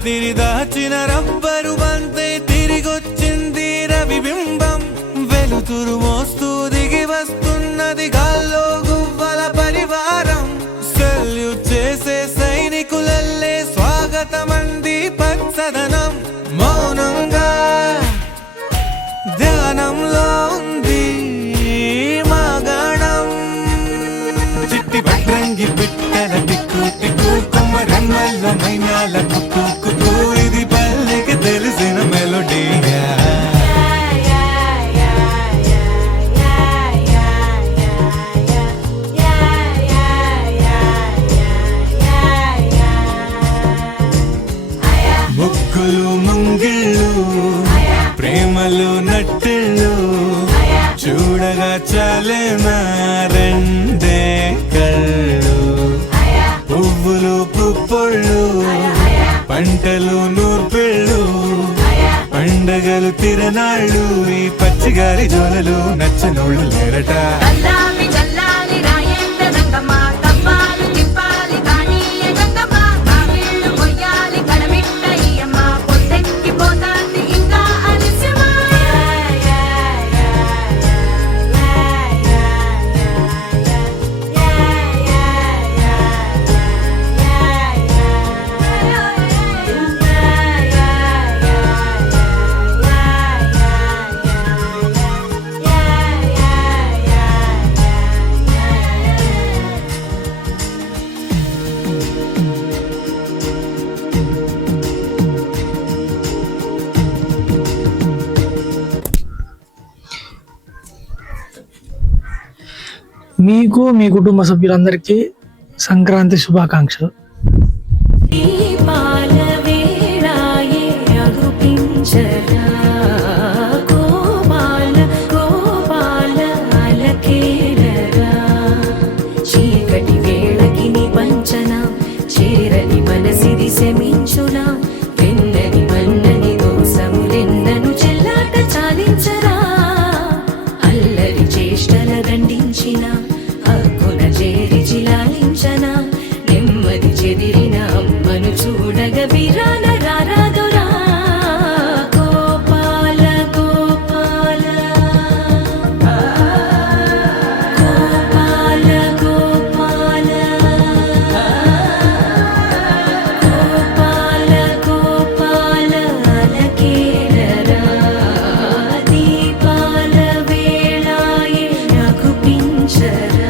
రాత్రి దాచిన రబ్బరు బంతే తిరిగొచ్చింది రవిబింబం. వెలుతురు మోస్తూ దిగి వస్తున్నది గాల్లో గువ్వల పరివారం. సెల్యూట్ చేసే సైనికులల్లే స్వాగతమంది పచ్చదనం. మౌనంగా ధ్యానంలో ఉంది మాగణం. చిట్టి భద్రంగి పిట్టల టిక్కు టిక్కు కొమ్మరెమ్మల మైనాల కుక్కు కుక్కు. ఇది పల్లెకి తెలిసిన మెలోడీగా. ముగ్గులు ముంగిళ్ళు ప్రేమలు నట్టిళ్ళు చూడగా చాలేనా రెండే కళ్ళు. పువ్వులు పుప్పొళ్ళు పంటలు నూర్పిళ్ళు పండగలు తిరనాళ్ళు. ఈ పచ్చిగారి జోలలు నచ్చనోళ్ళు లేరట. మీకు మీ కుటుంబ సభ్యులందరికీ సంక్రాంతి శుభాకాంక్షలు. చీకటి వేళకి నిపంచన చేరని మనసిది శమించునా. వెన్నని మన్నని దోసములెన్నను చెల్లాట చాలించరా. అల్లరి చేష్టల దండించిన హక్కున చేరి చిలాలించనా. నెమ్మది చెదిరిన అమ్మను చూడగ విరాన రారాదురా. గోపాల గోపాల గోపాల గోపాల గోపాల గోపాల అలకేరరా. దీపాల వేళాయే రఘుపించరా.